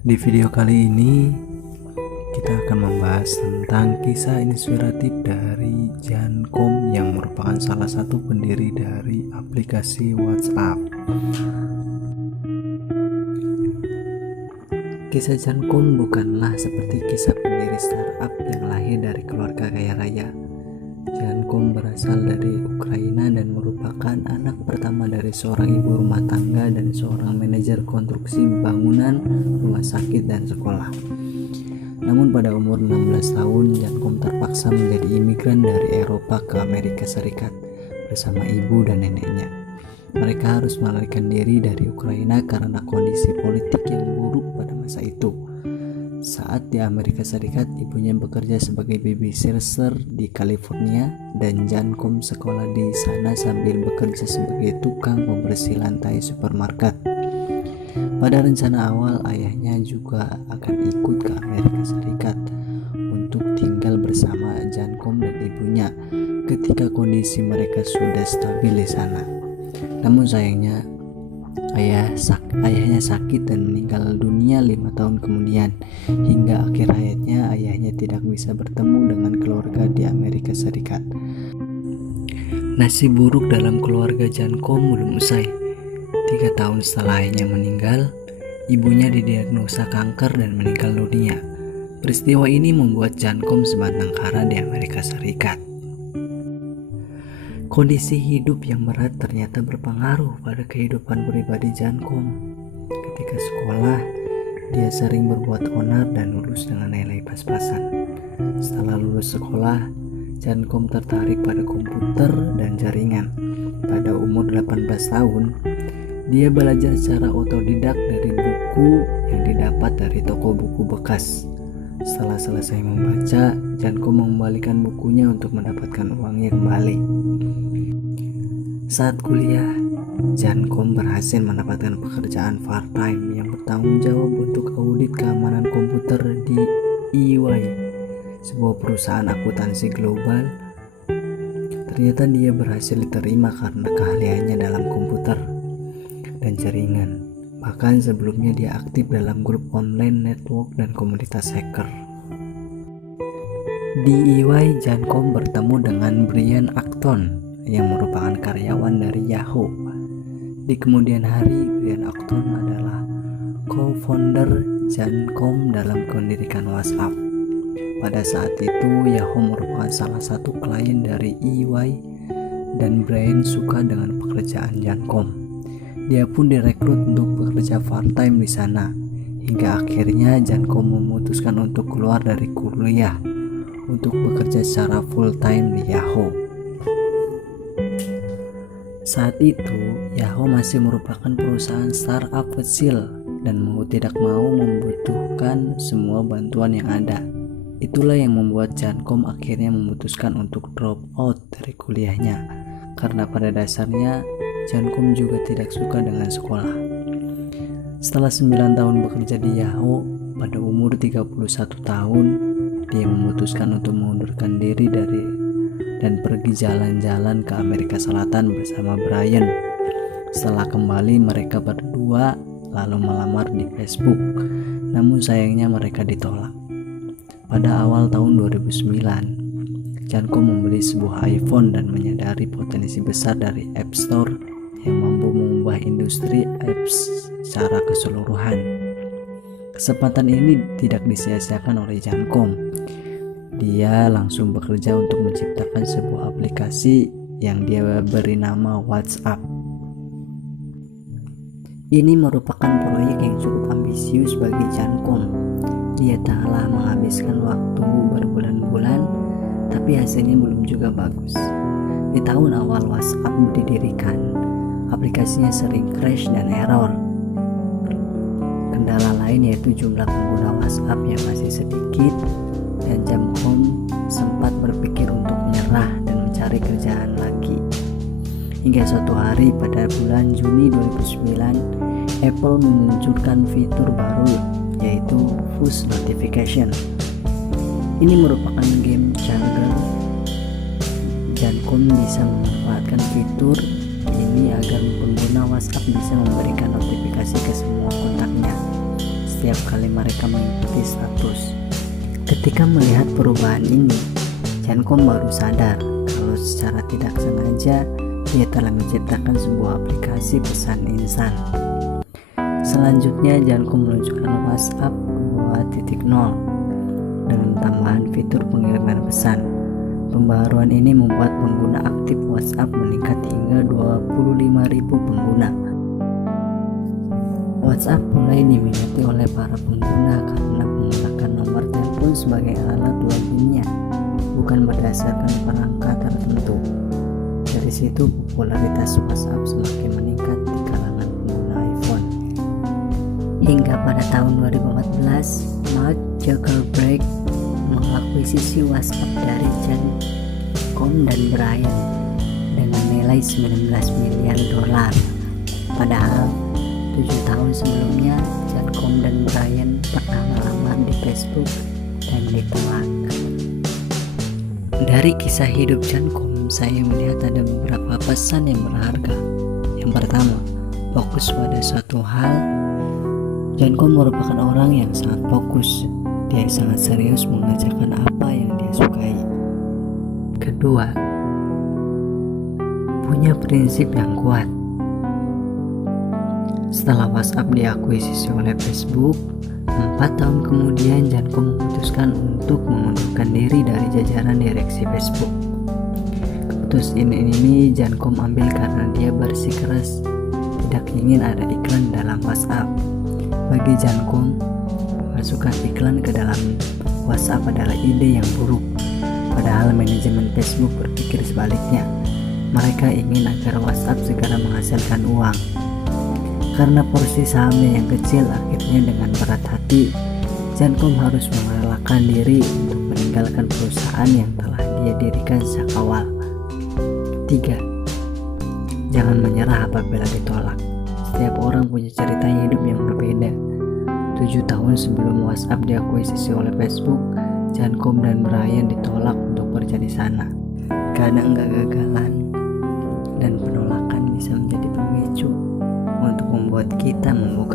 Di video kali ini kita akan membahas tentang kisah inspiratif dari Jancom yang merupakan salah satu pendiri dari aplikasi WhatsApp. Kisah Jancom bukanlah seperti kisah pendiri startup yang lahir dari keluarga kaya raya. Jancom berasal dari Ukraina dan merupakan anak pertama dari seorang ibu rumah tangga dan seorang manajer konstruksi bangunan, rumah sakit, dan sekolah. Namun pada umur 16 tahun, Jancom terpaksa menjadi imigran dari Eropa ke Amerika Serikat bersama ibu dan neneknya. Mereka harus melarikan diri dari Ukraina karena kondisi politik yang buruk pada masa itu. Saat di Amerika Serikat, ibunya bekerja sebagai babysitter di California dan Jancom sekolah di sana sambil bekerja sebagai tukang pembersih lantai supermarket. Pada rencana awal, ayahnya juga akan ikut ke Amerika Serikat untuk tinggal bersama Jancom dan ibunya ketika kondisi mereka sudah stabil di sana. Namun sayangnya, ayahnya sakit dan meninggal dunia 5 tahun kemudian. Hingga akhir hayatnya, ayahnya tidak bisa bertemu dengan keluarga di Amerika Serikat. Nasib buruk dalam keluarga Jancom belum usai. 3 tahun setelah ayahnya meninggal, ibunya didiagnosa kanker dan meninggal dunia. Peristiwa ini membuat Jancom sebatang kara di Amerika Serikat. Kondisi hidup yang berat ternyata berpengaruh pada kehidupan pribadi Jancom. Ketika sekolah, dia sering berbuat onar dan lulus dengan nilai pas-pasan. Setelah lulus sekolah, Jancom tertarik pada komputer dan jaringan. Pada umur 18 tahun, dia belajar secara otodidak dari buku yang didapat dari toko buku bekas. Setelah selesai membaca, Jancom mengembalikan bukunya untuk mendapatkan uangnya kembali. Saat kuliah, Jancom berhasil mendapatkan pekerjaan part-time yang bertanggung jawab untuk audit keamanan komputer di EY, sebuah perusahaan akuntansi global. Ternyata dia berhasil diterima karena keahliannya dalam komputer dan jaringan. Bahkan sebelumnya dia aktif dalam grup online network dan komunitas hacker. Di EY, Jancom bertemu dengan Brian Acton yang merupakan karyawan dari Yahoo. Di kemudian hari, Brian Acton adalah co-founder Jancom dalam mendirikan WhatsApp. Pada saat itu, Yahoo merupakan salah satu klien dari EY dan Brian suka dengan pekerjaan Jancom. Dia pun direkrut untuk bekerja part-time di sana. Hingga akhirnya Jancom memutuskan untuk keluar dari kuliah untuk bekerja secara full-time di Yahoo. Saat itu, Yahoo masih merupakan perusahaan startup kecil dan mau tidak mau membutuhkan semua bantuan yang ada. Itulah yang membuat Jancom akhirnya memutuskan untuk drop out dari kuliahnya, karena pada dasarnya Jancom juga tidak suka dengan sekolah. Setelah 9 tahun bekerja di Yahoo, pada umur 31 tahun, dia memutuskan untuk mengundurkan diri dan pergi jalan-jalan ke Amerika Selatan bersama Brian. Setelah kembali, mereka berdua lalu melamar di Facebook. Namun sayangnya mereka ditolak. Pada awal tahun 2009, Jancom membeli sebuah iPhone dan menyadari potensi besar dari App Store yang mampu mengubah industri apps secara keseluruhan. Kesempatan ini tidak disia-siakan oleh Jancom. Dia langsung bekerja untuk menciptakan sebuah aplikasi yang dia beri nama WhatsApp. Ini merupakan proyek yang cukup ambisius bagi Jancom. Dia telah menghabiskan waktu berbulan-bulan, tapi hasilnya belum juga bagus. Di tahun awal WhatsApp didirikan, aplikasinya sering crash dan error. Kendala lain yaitu jumlah pengguna WhatsApp yang masih sedikit, dan Jancom sempat berpikir untuk menyerah dan mencari kerjaan lagi. Hingga suatu hari pada bulan Juni 2009, Apple meluncurkan fitur baru yaitu push notification. Ini merupakan game changer. Jancom bisa memanfaatkan fitur ini agar pengguna WhatsApp bisa memberikan notifikasi ke semua kontaknya. setiap kali mereka mengikuti status. Ketika melihat perubahan ini, Jancom baru sadar kalau secara tidak sengaja dia telah menciptakan sebuah aplikasi pesan instan. Selanjutnya, Jancom meluncurkan WhatsApp 2.0 dengan tambahan fitur pengiriman pesan. Pembaruan ini membuat pengguna aktif WhatsApp meningkat hingga 25.000 pengguna. WhatsApp mulai diminati oleh para pengguna karena menggunakan nomor telepon sebagai alat loginnya, bukan berdasarkan perangkat tertentu. Dari situ popularitas WhatsApp semakin meningkat di kalangan pengguna iPhone. Hingga pada tahun 2014, Mark Zuckerberg mengakuisisi WhatsApp dari Jancom dan Brian dengan nilai 19 miliar dolar. Padahal 7 tahun sebelumnya, Jancom dan Brian pernah melamar di Facebook dan ditolak. Dari kisah hidup Jancom, saya melihat ada beberapa pesan yang berharga. Yang pertama, fokus pada suatu hal. Jancom merupakan orang yang sangat fokus. Dia sangat serius mengerjakan apa yang dia sukai. Kedua, punya prinsip yang kuat. Setelah WhatsApp diakuisisi oleh Facebook, 4 tahun kemudian Jancom memutuskan untuk mengundurkan diri dari jajaran direksi Facebook. Keputusan ini Jancom ambil karena dia bersikeras tidak ingin ada iklan dalam WhatsApp. Bagi Jancom, masukkan iklan ke dalam WhatsApp adalah ide yang buruk. Padahal manajemen Facebook berpikir sebaliknya. Mereka ingin agar WhatsApp segera menghasilkan uang. Karena porsi sahamnya yang kecil, akhirnya dengan berat hati, Jancom harus merelakan diri untuk meninggalkan perusahaan yang telah dia dirikan sejak awal. 3. Jangan menyerah apabila ditolak. Setiap orang punya cerita hidup yang berbeda. 7 tahun sebelum WhatsApp diakuisisi oleh Facebook, Jancom dan Brian ditolak untuk kerja di sana. Kadang kegagalan dan penolakan bisa menjadi pemicu untuk membuat kita membuka